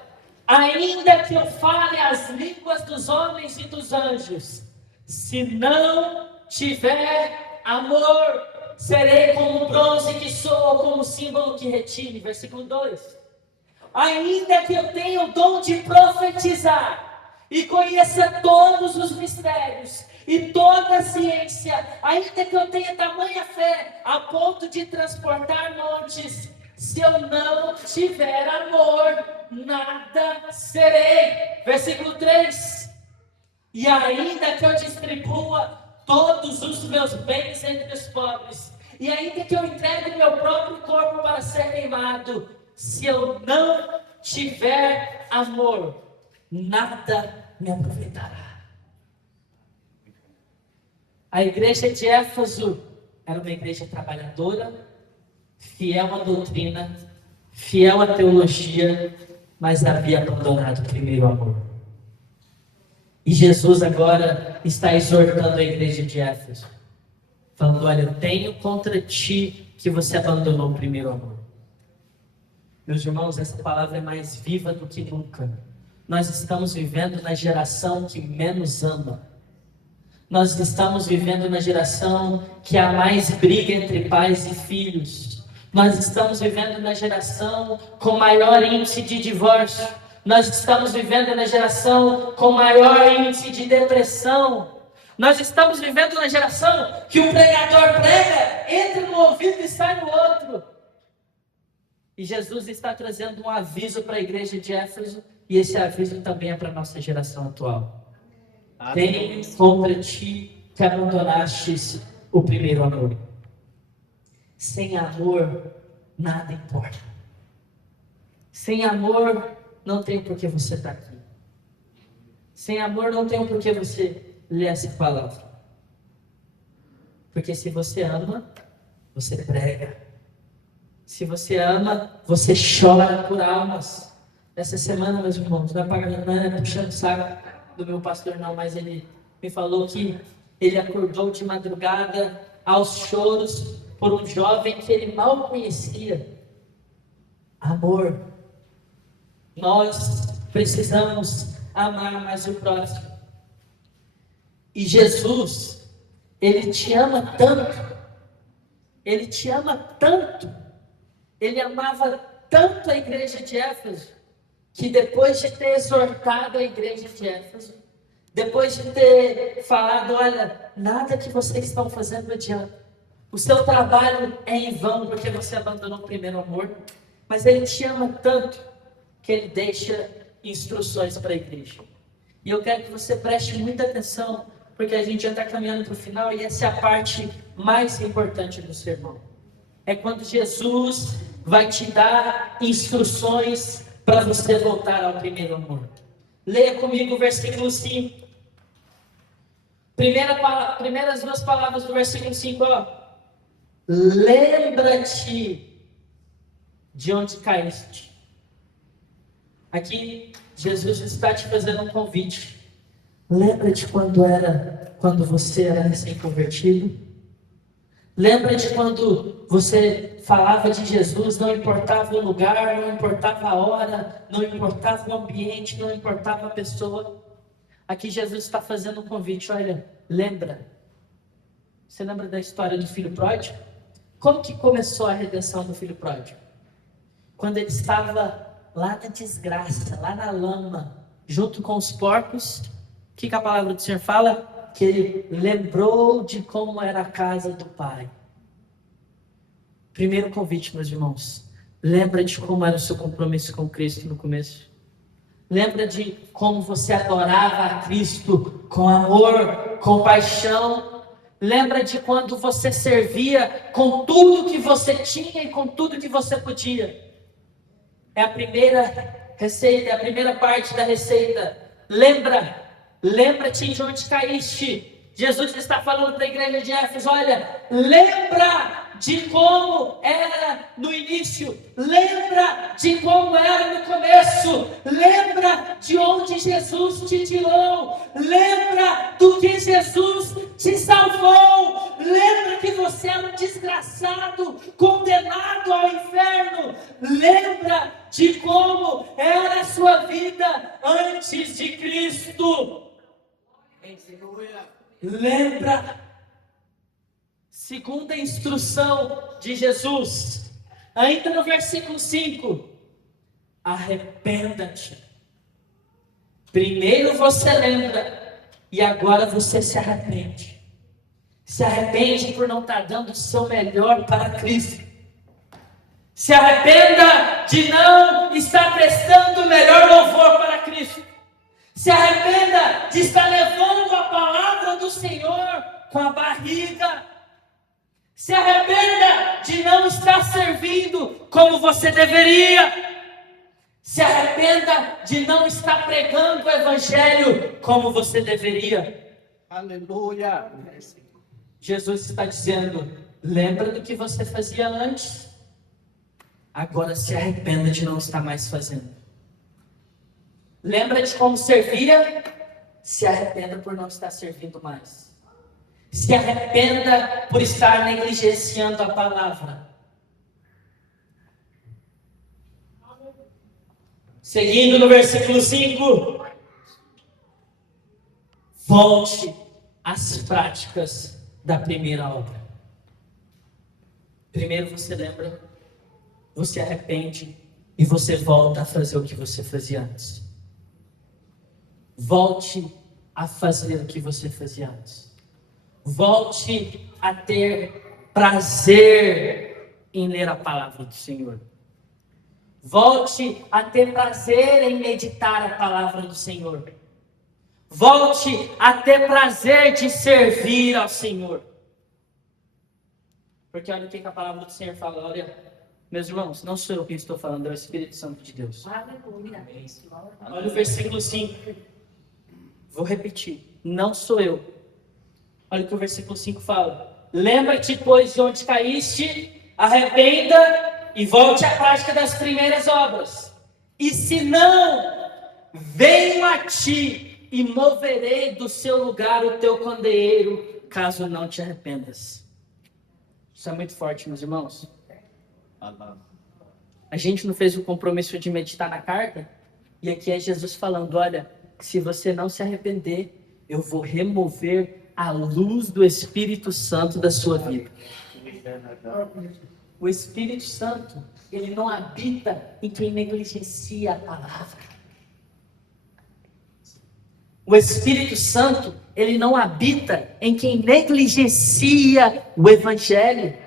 Ainda que eu fale as línguas dos homens e dos anjos, se não tiver amor, serei como bronze que soa, como símbolo que retine. Versículo 2. Ainda que eu tenha o dom de profetizar e conheça todos os mistérios e toda a ciência, ainda que eu tenha tamanha fé a ponto de transportar montes, se eu não tiver amor, nada serei. Versículo 3. E ainda que eu distribua todos os meus bens entre os pobres, e ainda que eu entregue meu próprio corpo para ser queimado, se eu não tiver amor, nada me aproveitará. A igreja de Éfeso era uma igreja trabalhadora, fiel à doutrina, fiel à teologia, mas havia abandonado o primeiro amor. E Jesus agora está exortando a igreja de Éfeso, falando: olha, eu tenho contra ti que você abandonou o primeiro amor. Meus irmãos, essa palavra é mais viva do que nunca. Nós estamos vivendo na geração que menos ama. Nós estamos vivendo na geração que há mais briga entre pais e filhos. Nós estamos vivendo na geração com maior índice de divórcio. Nós estamos vivendo na geração com maior índice de depressão. Nós estamos vivendo na geração que o pregador prega, entra no ouvido e sai no outro. E Jesus está trazendo um aviso para a igreja de Éfeso, e esse aviso também é para a nossa geração atual. Tenho contra ti que abandonastes o primeiro amor. Sem amor, nada importa. Sem amor, não tem por que você estar aqui. Sem amor, não tem por que você ler essa palavra. Porque se você ama, você prega. Se você ama, você chora por almas. Essa semana, meus irmãos, não é puxando o saco do meu pastor não, mas ele me falou que ele acordou de madrugada aos choros por um jovem que ele mal conhecia. Amor. Nós precisamos amar mais o próximo. E Jesus, Ele te ama tanto. Ele te ama tanto. Ele amava tanto a igreja de Éfeso, que depois de ter exortado a igreja de Éfeso, depois de ter falado: olha, nada que vocês estão fazendo adianta. O seu trabalho é em vão porque você abandonou o primeiro amor. Mas Ele te ama tanto que Ele deixa instruções para a igreja. E eu quero que você preste muita atenção, porque a gente já está caminhando para o final e essa é a parte mais importante do sermão. É quando Jesus vai te dar instruções para você voltar ao primeiro amor. Leia comigo o versículo 5. Primeiras duas palavras do versículo 5, ó. Lembra-te de onde caíste. Aqui, Jesus está te fazendo um convite. Lembra-te quando você era recém-convertido? Lembra de quando você falava de Jesus, não importava o lugar, não importava a hora, não importava o ambiente, não importava a pessoa. Aqui Jesus está fazendo um convite, olha, lembra. Você lembra da história do filho pródigo? Como que começou a redenção do filho pródigo? Quando ele estava lá na desgraça, lá na lama, junto com os porcos, o que a palavra do Senhor fala? Que ele lembrou de como era a casa do Pai. Primeiro convite, meus irmãos. Lembra de como era o seu compromisso com Cristo no começo. Lembra de como você adorava a Cristo com amor, com paixão. Lembra de quando você servia com tudo que você tinha e com tudo que você podia. É a primeira receita, é a primeira parte da receita. Lembra-te de onde caíste. Jesus está falando para a igreja de Éfeso: olha, lembra de como era no início, lembra de como era no começo, lembra de onde Jesus te tirou, lembra do que Jesus te salvou, lembra que você era um desgraçado, condenado ao inferno, lembra de como era a sua vida antes de Cristo. Lembra. Segunda instrução de Jesus, ainda no versículo 5, arrependa-te. Primeiro você lembra e agora você se arrepende. Se arrepende por não estar dando o seu melhor para Cristo. Se arrependa de não estar prestando o melhor louvor para Cristo. Se arrependa de estar levando a palavra do Senhor com a barriga. Se arrependa de não estar servindo como você deveria. Se arrependa de não estar pregando o evangelho como você deveria. Aleluia. Jesus está dizendo: lembra do que você fazia antes, agora se arrependa de não estar mais fazendo. Lembra de como servia, se arrependa por não estar servindo mais. Se arrependa por estar negligenciando a palavra. Seguindo no versículo 5, volte às práticas da primeira obra. Primeiro você lembra, você arrepende e você volta a fazer o que você fazia antes. Volte a fazer o que você fazia antes. Volte a ter prazer em ler a palavra do Senhor. Volte a ter prazer em meditar a palavra do Senhor. Volte a ter prazer de servir ao Senhor. Porque olha o que a palavra do Senhor fala. Olha, meus irmãos, não sou eu quem estou falando, é o Espírito Santo de Deus. Olha o versículo 5. Vou repetir. Não sou eu. Olha o que o versículo 5 fala. Lembra-te, pois, de onde caíste, arrependa e volte à prática das primeiras obras. E se não, venho a ti e moverei do seu lugar o teu candeeiro, caso não te arrependas. Isso é muito forte, meus irmãos. A gente não fez o compromisso de meditar na carta? E aqui é Jesus falando: olha, se você não se arrepender, eu vou remover a luz do Espírito Santo da sua vida. O Espírito Santo, ele não habita em quem negligencia a palavra. O Espírito Santo, ele não habita em quem negligencia o Evangelho.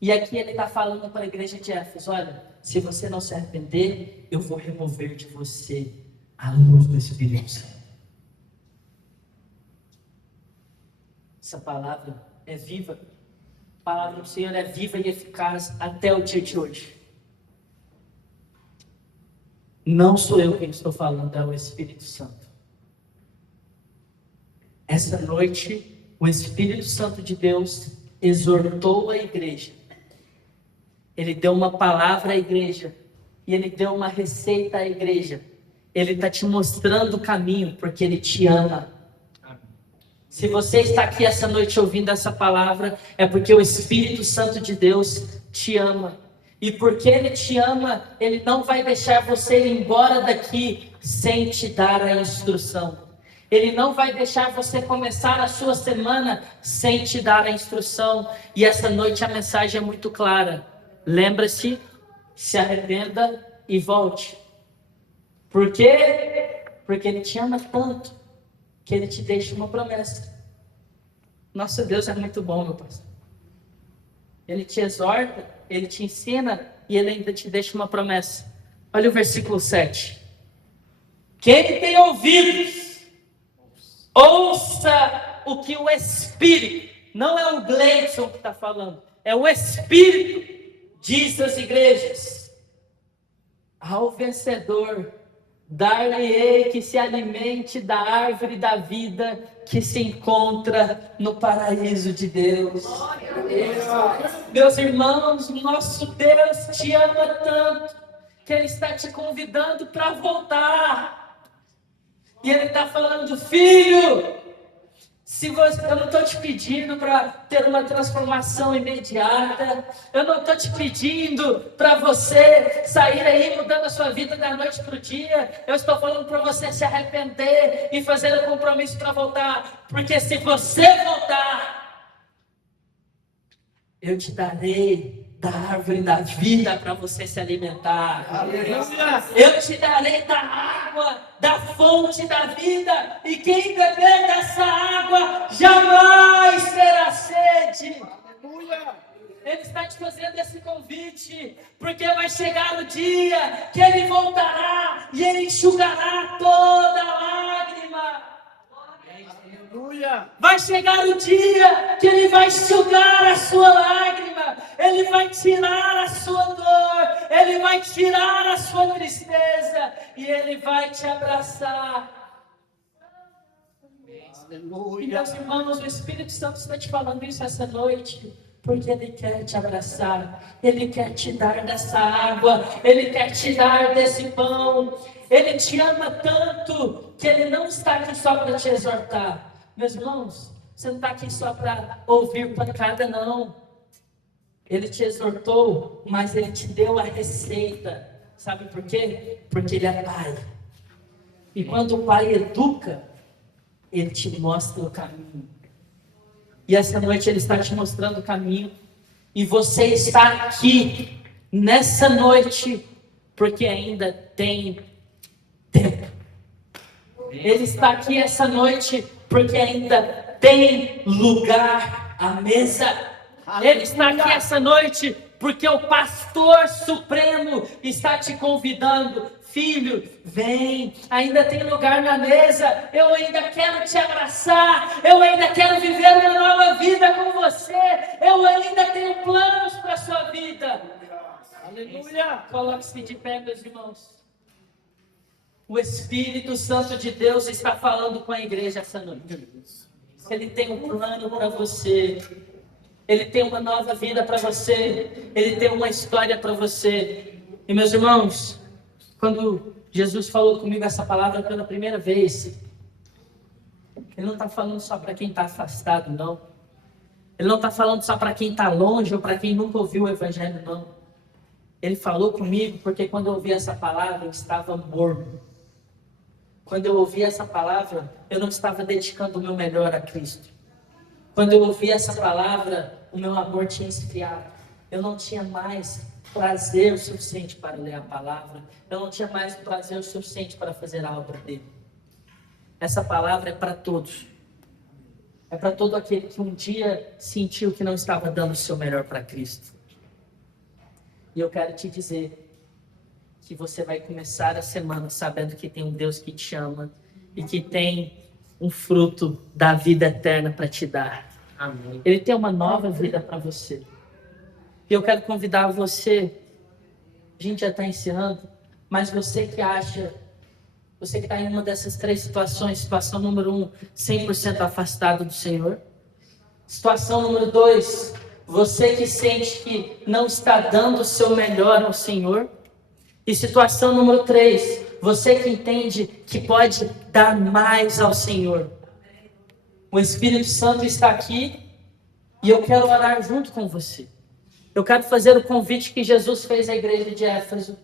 E aqui ele está falando para a igreja de Éfeso: olha, se você não se arrepender, eu vou remover de você a luz do Espírito Santo. Essa palavra é viva. A palavra do Senhor é viva e eficaz até o dia de hoje. Não sou eu quem estou falando, é o Espírito Santo. Essa noite, o Espírito Santo de Deus exortou a igreja. Ele deu uma palavra à igreja. E ele deu uma receita à igreja. Ele está te mostrando o caminho, porque ele te ama. Se você está aqui essa noite ouvindo essa palavra, é porque o Espírito Santo de Deus te ama. E porque Ele te ama, Ele não vai deixar você ir embora daqui sem te dar a instrução. Ele não vai deixar você começar a sua semana sem te dar a instrução. E essa noite a mensagem é muito clara. Lembra-se, se arrependa e volte. Por quê? Porque Ele te ama tanto que Ele te deixa uma promessa. Nosso Deus é muito bom, meu pastor. Ele te exorta, Ele te ensina e Ele ainda te deixa uma promessa. Olha o versículo 7. Quem tem ouvidos, ouça o que o Espírito, não é o Gleison que está falando, é o Espírito, diz às igrejas. Ao vencedor, dar-lhe-ei que se alimente da árvore da vida que se encontra no paraíso de Deus. Meus irmãos, nosso Deus te ama tanto que Ele está te convidando para voltar. E Ele está falando: filho, eu não estou te pedindo para ter uma transformação imediata. Eu não estou te pedindo para você sair aí mudando a sua vida da noite para o dia. Eu estou falando para você se arrepender e fazer o compromisso para voltar. Porque se você voltar, eu te darei da árvore da vida para você se alimentar. Aleluia. Eu te darei da água, da fonte da vida, e quem beber dessa água jamais terá sede. Aleluia. Ele está te fazendo esse convite, porque vai chegar o dia que Ele voltará e Ele enxugará toda lágrima. Aleluia. Vai chegar o dia que Ele vai enxugar a sua lágrima, Ele vai tirar a sua dor, Ele vai tirar a sua tristeza e Ele vai te abraçar. E meus irmãos, o Espírito Santo está te falando isso essa noite, porque Ele quer te abraçar, Ele quer te dar dessa água, Ele quer te dar desse pão. Ele te ama tanto que Ele não está aqui só para te exortar. Meus irmãos, você não está aqui só para ouvir pancada, não. Ele te exortou, mas Ele te deu a receita. Sabe por quê? Porque Ele é Pai. E quando o Pai educa, Ele te mostra o caminho. E essa noite Ele está te mostrando o caminho. E você está aqui, nessa noite, porque ainda tem tempo. Ele está aqui essa noite, porque ainda tem lugar à mesa. Ele está aqui essa noite, porque o pastor supremo está te convidando. Filho, vem, ainda tem lugar na mesa, eu ainda quero te abraçar, eu ainda quero viver uma nova vida com você, eu ainda tenho planos para a sua vida. Aleluia! Coloque-se de pé, meus irmãos. O Espírito Santo de Deus está falando com a igreja essa noite. Ele tem um plano para você. Ele tem uma nova vida para você. Ele tem uma história para você. E meus irmãos, quando Jesus falou comigo essa palavra pela primeira vez, Ele não está falando só para quem está afastado, não. Ele não está falando só para quem está longe ou para quem nunca ouviu o Evangelho, não. Ele falou comigo porque quando eu ouvi essa palavra, eu estava morto. Quando eu ouvi essa palavra, eu não estava dedicando o meu melhor a Cristo. Quando eu ouvi essa palavra, o meu amor tinha esfriado. Eu não tinha mais prazer o suficiente para ler a palavra. Eu não tinha mais prazer o suficiente para fazer a obra dele. Essa palavra é para todos. É para todo aquele que um dia sentiu que não estava dando o seu melhor para Cristo. E eu quero te dizer que você vai começar a semana sabendo que tem um Deus que te ama e que tem um fruto da vida eterna para te dar. Amém. Ele tem uma nova vida para você. E eu quero convidar você, a gente já está encerrando, mas você que acha, você que está em uma dessas três situações, situação número 1, 100% afastado do Senhor. Situação número 2, você que sente que não está dando o seu melhor ao Senhor. E situação número 3, você que entende que pode dar mais ao Senhor. O Espírito Santo está aqui e eu quero orar junto com você. Eu quero fazer o convite que Jesus fez à igreja de Éfeso,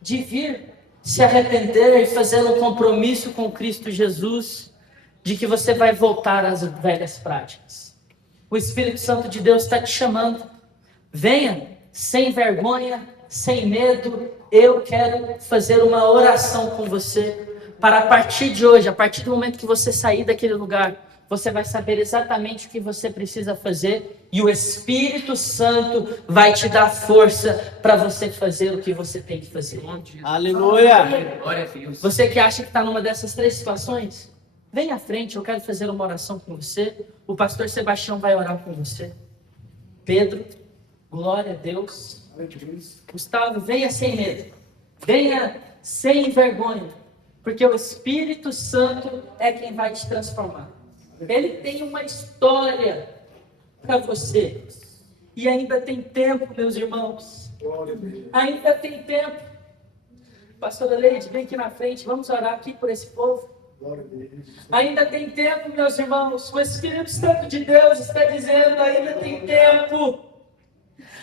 de vir se arrepender e fazer um compromisso com Cristo Jesus, de que você vai voltar às velhas práticas. O Espírito Santo de Deus está te chamando. Venha, sem vergonha, sem medo. Eu quero fazer uma oração com você, para a partir de hoje, a partir do momento que você sair daquele lugar, você vai saber exatamente o que você precisa fazer e o Espírito Santo vai te dar força para você fazer o que você tem que fazer. Aleluia! Você que acha que está numa dessas três situações, vem à frente, eu quero fazer uma oração com você. O pastor Sebastião vai orar com você. Pedro, glória a Deus. Gustavo, venha sem medo, venha sem vergonha, porque o Espírito Santo é quem vai te transformar. Ele tem uma história para você. E ainda tem tempo, meus irmãos. Ainda tem tempo. Pastora Leide, vem aqui na frente. Vamos orar aqui por esse povo. Ainda tem tempo, meus irmãos. O Espírito Santo de Deus está dizendo: ainda tem tempo.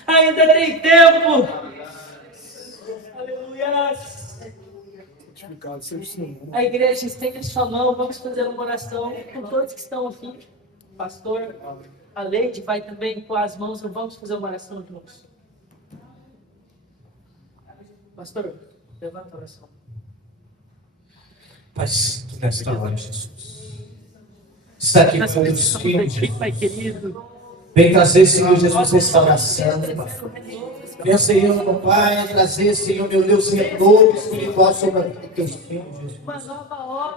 Ainda tem tempo. Aleluia. A igreja estende sua mão, vamos fazer uma oração com todos que estão aqui. Pastor, a Leide vai também com as mãos, vamos fazer uma oração juntos. Pastor, levanta a oração. Pai, nesta hora, Jesus, está aqui com os filhos, Pai querido, vem trazer, Senhor Jesus, restauração, Venha, Senhor, meu Pai, trazer, Senhor, meu Deus, renovo espiritual sobre a vida dos teus filhos, Jesus.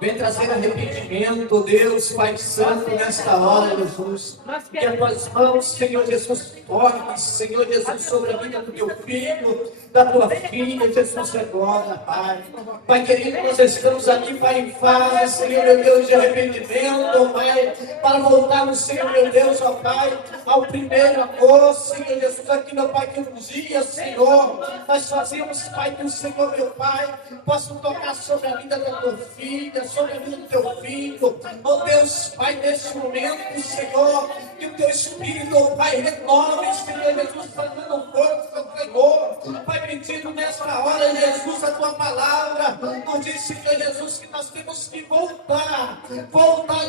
Vem trazer arrependimento, Deus, Pai Santo, nesta hora, Jesus. Que as tuas mãos, Senhor Jesus, toquem, Senhor Jesus, sobre a vida do teu filho, da tua filha, Jesus, agora, Pai. Pai querido, nós estamos aqui, Pai, em fase, Senhor, meu Deus, de arrependimento, Pai, para voltarmos, Senhor, meu Deus, ó Pai, ao primeiro amor, Senhor Jesus, aqui, meu Pai, que um dia, Senhor, nós fazemos, Pai, que o Senhor, meu Pai, possa tocar sobre a vida da tua filha, sobre a vida do teu filho, ó Deus, Pai, neste momento, Senhor, que o teu Espírito, ó Pai, renove, Senhor Jesus, trazendo força, Senhor, Pai, pedindo nesta hora, Jesus, a tua palavra, nos diz, Senhor Jesus, que nós temos que voltar,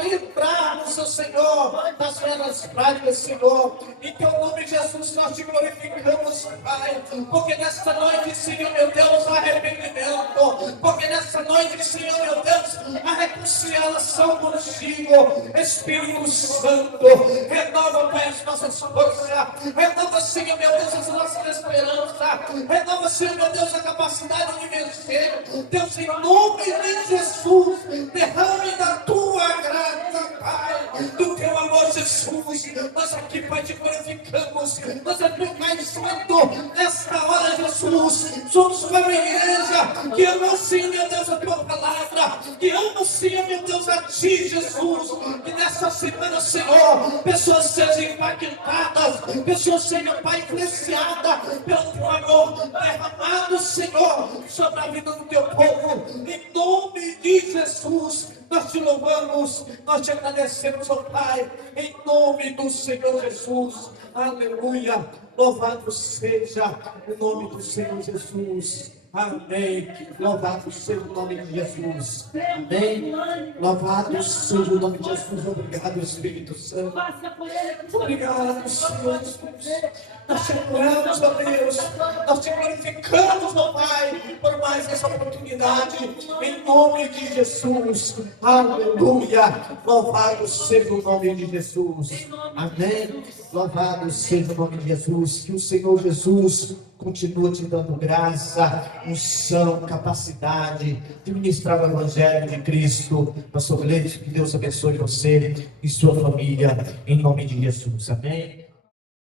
lembrar, seu Senhor, das velhas práticas, Senhor, em teu nome, Jesus, nós te glorificamos, Pai, porque nesta noite, Senhor, meu Deus, há arrependimento, porque nesta noite, Senhor, meu Deus, há reconciliação contigo, Espírito Santo, renova, Pai, as nossas forças, renova, Senhor, meu Deus, as nossas esperanças, renova, Senhor, meu Deus, a capacidade de vencer, Deus, em nome de Jesus, derrame da tua graça, Pai, do teu amor, Jesus, nós aqui, Pai, te glorificamos, nós aqui, Pai Santo, nesta hora, Jesus, somos uma igreja que ama, Senhor, meu Deus, a tua palavra, que ama, Senhor, meu Deus, a ti, Jesus, que nesta semana, Senhor, pessoas sejam impactadas, pessoas sejam, Pai, influenciadas pelo teu amor derramado, Senhor, sobre a vida do teu povo, em nome de Jesus. Nós te louvamos, nós te agradecemos, ó Pai, em nome do Senhor Jesus. Aleluia. Louvado seja o nome do Senhor Jesus. Amém. Louvado seja o nome de Jesus. Amém. Louvado seja o nome de Jesus. Obrigado, Espírito Santo. Obrigado, Senhor Jesus. Nós te adoramos, ó Deus. Nós te glorificamos, ó Pai, por mais essa oportunidade. Em nome de Jesus. Aleluia. Louvado seja o nome de Jesus. Amém. Louvado seja o nome de Jesus. Que o Senhor Jesus continua te dando graça, unção, capacidade de ministrar o Evangelho de Cristo. Pastor Gleito, que Deus abençoe você e sua família, em nome de Jesus. Amém.